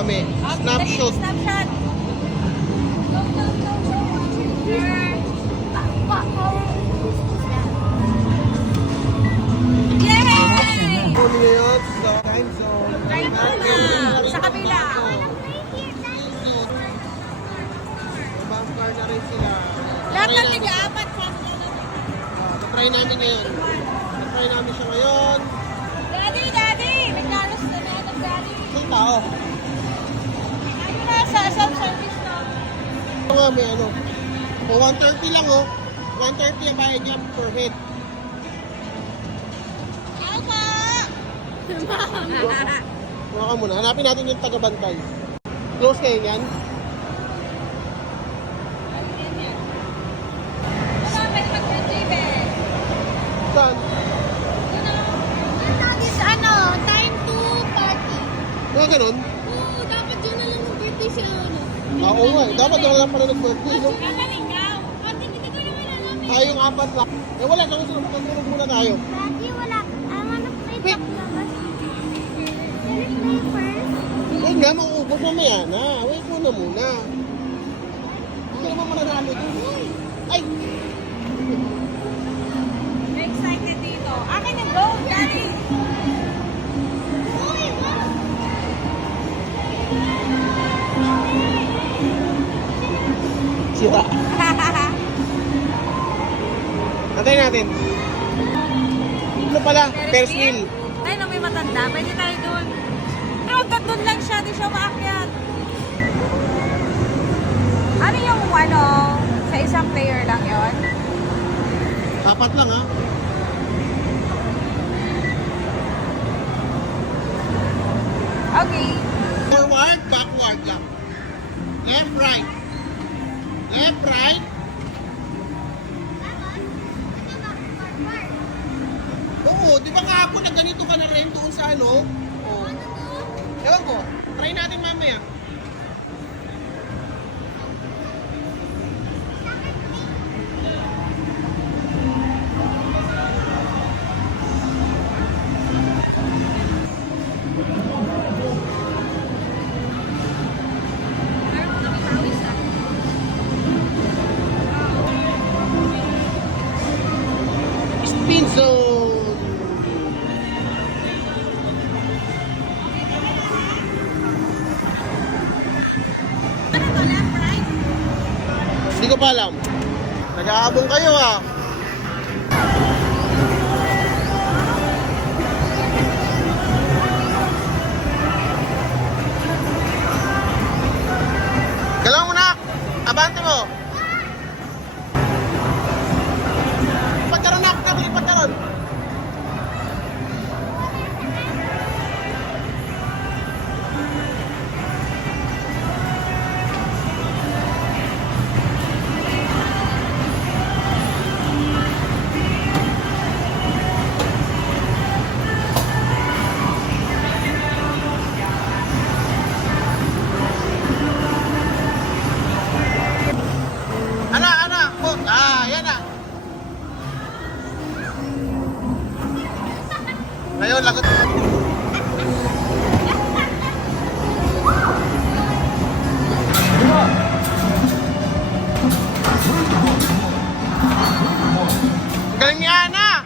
kami. Snapshot. Snapshot. Go, go, go, go. Yay! Huli ngayon sa time zone. Try mo na. Sa kabila. Bumper na rin sila. Lahat ng tiga-apat. Try namin ngayon. Try namin siya ngayon. Daddy, daddy! McDonald's na natin, daddy. Isang tao. Ano na sa self-service na? Ito nga may ano. O 130 lang oh. 130 ang bayad niya per head. Alpha! Muna ka muna. Hanapin natin yung taga-bantay. Close kayo niyan. Wala, may mag-retrieve eh. Saan? Ano, time to party. Mga ganun? Oo, dapat yun na lang mag-birthday siya. Oo nga. Dapat na lang pala nag-birthday. No? Kakalingaw. Hindi ko naman alam eh. Tayo yung apat lang. Eh wala. Nakusunod magandunod muna tayo. Daddy, wala. I wanna play Wait. Baklava. Can we play first? Wait nga, mauubos mamaya na. Wait muna. Hindi naman mananalo dun. Ay! May excited dito. Akin na go, daddy. Uy, wow! Sira. Antayin natin. Ano pala? Ferris wheel. Ay, no, may matanda. Pwede tayo doon. Pero hanggang doon lang siya. Di siya maakyat. Ano yung sa isang player lang yon? Apat lang ha. Okay. Forward, backward lang. Left, right. Left, right. Oo, di ba kahapon na ganito ka na rin doon sa ano? Oo. Ewan ko, try natin mamaya. Spin zone! Ano to, left, right? Hindi ko pa alam. Nag-aabong kayo ah. Galaw mo na! Abante mo! Lipat ka ron na! Lipat ka ron! Ana! Oh, yan na! Ngayon, lagot. Galing ni Ana!